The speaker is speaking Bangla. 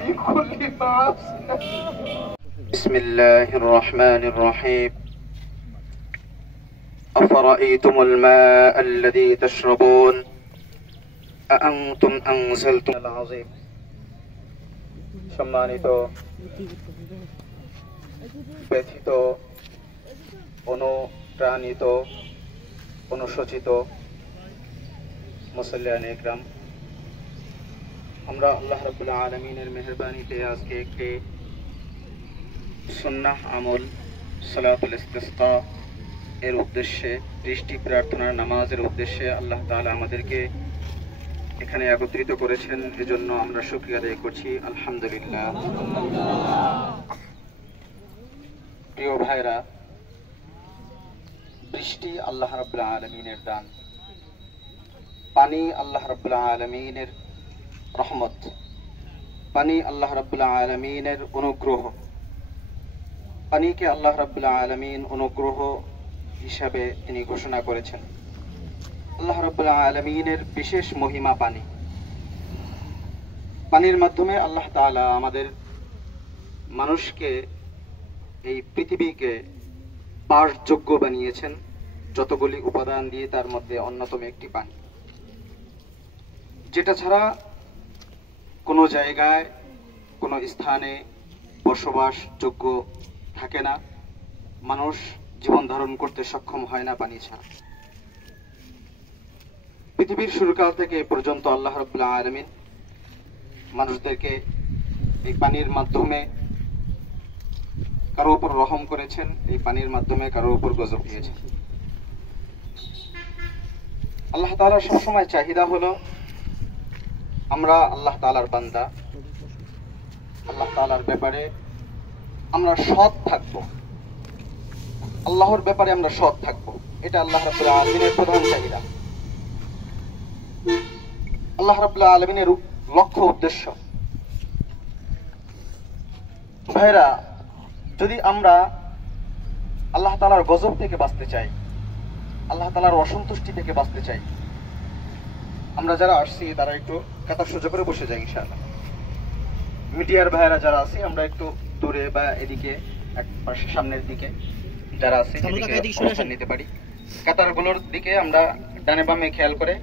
بكل معصية. بسم الله الرحمن الرحيم. أفرأيتم الماء الذي تشربون أأنتم أنزلتم العظيم। সম্মানিত ব্যথিত অনুপ্রাণিত অনুশোচিত মুসল্লিয়ান ইকরাম, আমরা আল্লাহ রাব্বুল আলামিনের মেহেরবানিতে আজকে একটি সুন্নাহ আমল সালাতুল ইস্তিসকা এর উদ্দেশ্যে, বৃষ্টি প্রার্থনার নামাজের উদ্দেশ্যে আল্লাহ তাআলা আমাদেরকে এখানে একত্রিত করেছেন। এজন্য আমরা শুকরিয়া আদায় করছি, আলহামদুলিল্লাহ। প্রিয় ভাইরা, বৃষ্টি আল্লাহ রাব্বুল আলামিনের দান, পানি আল্লাহ রাব্বুল আলামিনের রহমত, পানি আল্লাহ রাব্বুল আলামিনের অনুগ্রহ। পানিকে আল্লাহ রাব্বুল আলামিন অনুগ্রহ হিসাবে তিনি ঘোষণা করেছেন। আল্লাহ রাব্বুল আলামিনের বিশেষ মহিমা পানি। পানির মাধ্যমে আল্লাহ তাআলা আমাদের মানুষকে, এই পৃথিবীকে বাসযোগ্য বানিয়েছেন যতগুলি উপাদান দিয়ে, তার মধ্যে অন্যতম একটি পানি, যেটা ছাড়া কোনো জায়গায় কোনো স্থানে বসবাসযোগ্য থাকে না, মানুষ জীবন ধারণ করতে সক্ষম হয় না পানি ছাড়া। পৃথিবীর শুরুকাল থেকে এ পর্যন্ত আল্লাহ রাব্বুল আলামিন মানুষদেরকে এই পানির মাধ্যমে কারো উপর রহম করেছেন, এই পানির মাধ্যমে কারো উপর গজব দিয়েছেন। আল্লাহ তাআলার সবসময় চাহিদা হলো আমরা আল্লাহ তাআলার বান্দা, আল্লাহ তাআলার ব্যাপারে আমরা সৎ থাকব, আল্লাহর ব্যাপারে আমরা সৎ থাকব। এটা আল্লাহ রাব্বুল আলামিনের প্রধান চাহিদা, আল্লাহ রাব্বুল আলামিনের লক্ষ্য উদ্দেশ্য। ভাইরা, যদি আমরা আল্লাহ তাআলার গজব থেকে বাঁচতে চাই, আল্লাহ তাআলার অসন্তুষ্টি থেকে বাঁচতে চাই, আমরা যারা আসছি তারা একটু কাতার সোজা করে বসে যাই ইনশাআল্লাহ। মিডিয়ার ভাইরা যারা আছে আমরা একটু দূরে বা এদিকে এক পাশে সামনের দিকে যারা আছে এদিকে নিতে পারি। কাতারগুলোর দিকে আমরা ডানে বামে খেয়াল করে